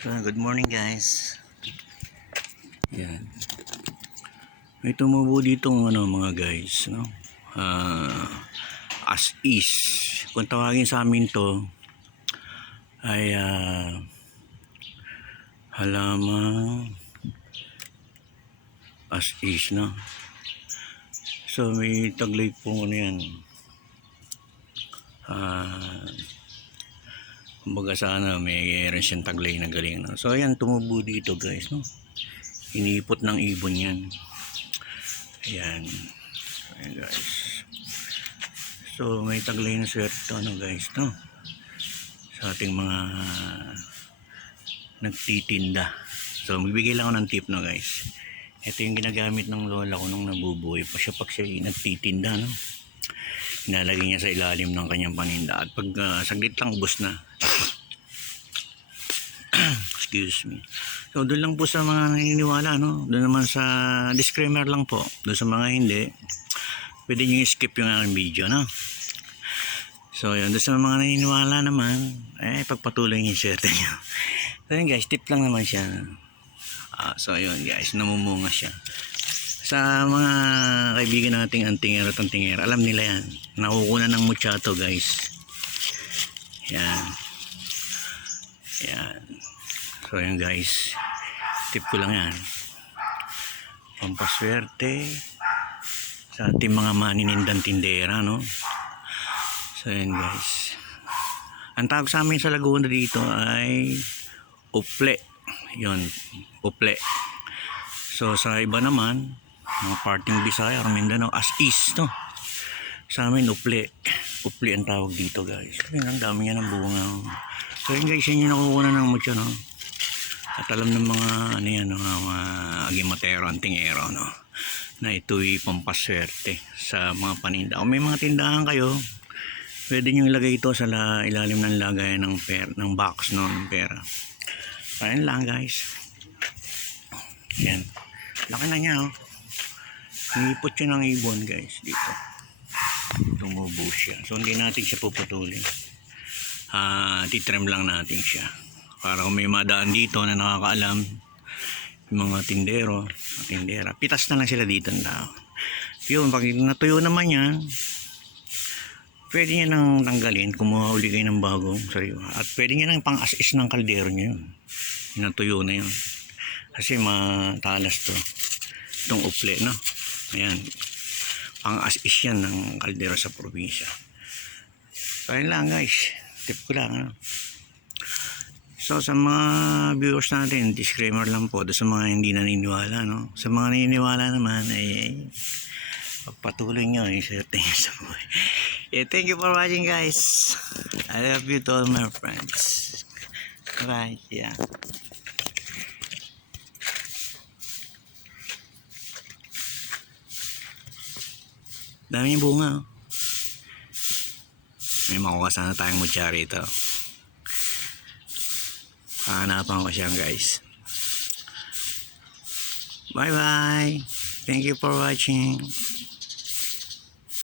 So, good morning guys. Yan. May tumubo ditong mga guys, no? As is. Kung tawagin sa amin to ay halaman as is, no? So, may taglay po yan. Kumbaga sana mayroon siyang taglay na galing, no? So, ayan, tumubo dito guys, no? Inipot ng ibon yan. Ayan. Ayan guys. So may taglay na swerte guys, no? Sa ating mga nagtitinda. So magbigay lang ako ng tip, no guys. Ito yung ginagamit ng lola ko nung nabubuhay pa siya, pag siya nagtitinda, no? Inalagay niya sa ilalim ng kanyang paninda at pag saglit lang ubos na. Excuse me. So doon lang po sa mga naniniwala, no? Doon naman sa disclaimer lang po. Doon sa mga hindi, pwede nyo skip yung aking video, no? So yun, doon sa mga naniniwala naman, pagpatuloy nyo yung swerte nyo. So yun guys, tip lang naman siya. So yun guys, namumunga siya. Sa mga kaibigan nating antingero at antingera, alam nila yan. Nakukunan ng muchato guys. Yan. Yan. So yun guys, tip ko lang yan. Pampaswerte sa ating mga maninindang tindera, no? So yun guys, ang tawag sa amin sa Laguna dito ay uple. Yun, uple. So sa iba naman, mga parting Bisaya or Mindanao, as is, no? Sa amin uple. Uple ang tawag dito guys. Yun, ang dami nga ng bunga. So yun guys, yun yung nakukunan ng mucho, no? At alam ng mga mga agimatero, antingero, no? Na ito'y pampaswerte sa mga paninda. Kung may mga tindahan kayo, pwede nyo ilagay ito sa ilalim ng lagay ng box, no? Ng pera. Ayun lang guys. Yan. Laki na niya, oh. Nipot siya ng ibon guys dito. Tumubo siya. So hindi natin siya puputulin. Titrim lang natin siya. Para kung may madaan dito na nakakaalam, yung mga tindero, tindera, pitas na lang sila dito na. Yun, pag natuyo naman yan, pwede nyo nang tanggalin, kumuha uli kayo ng bagong sariwa. At pwede nyo nang pang-as-is ng kaldero nyo yun. Yung natuyo na yun. Kasi matalas to. Itong uple, no? Ayan. Pang-as-is yan ng kaldero sa probinsya. So, ayun lang guys. Tip ko lang, ano? So sa mga viewers natin, disclaimer lang po sa mga hindi naniniwala, no? Sa mga naniniwala naman ay pagpatuloy nyo yung swerte nyo sa buhay. Thank you for watching guys. I love you to all my friends. Bye. Yeah. Dami yung bunga, oh. May makuha sana tayong mutya rito. Hanapan ko siya guys. Bye bye. Thank you for watching.